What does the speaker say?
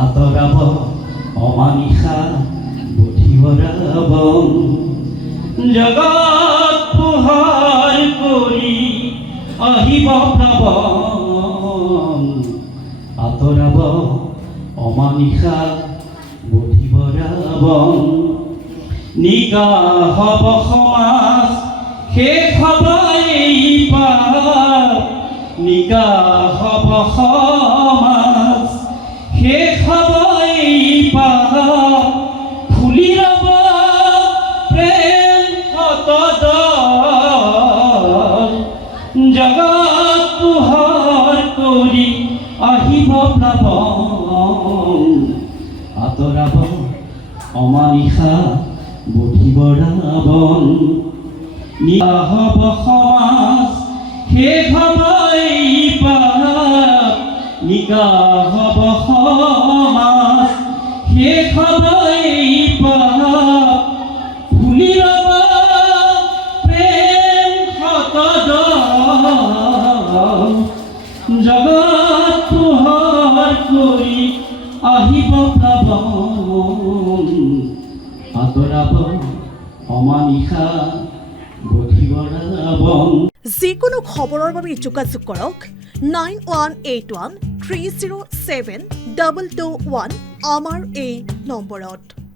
আতৰাব অমানিশা বুদ্ধিবৰাব জগত পোহাৰ কৰি আহিব প্লাৱন আতৰাব অমানিশা বুদ্ধিবৰাব নিগাহ হ'ব সমাজ শেষ হ'ব এই পাপ নিগাহ হ'ব সমাজ শেষ হ'ব এই পাপ ফুলি ৰ'ব প্ৰেম শতদল জগত পোহৰ কৰি আহিব প্লাৱন আতৰাব অমানিশা বুদ্ধিবৰাবন নিগাহ হ'ব সমাজ শেষ হ'ব এই পাপ নিগাহ হ'ব সমাজ শেষ হ'ব এই পাপ ফুলি ৰ'ব প্ৰেম শতদল জগত পোহৰ কৰি আহিব প্লাৱন আতৰাব অমানিশা বুদ্ধিবৰাবন যিকোনো খবৰৰ বাবে যোগাযোগ কৰক 9181 307 221 আমাৰ এই নম্বৰত।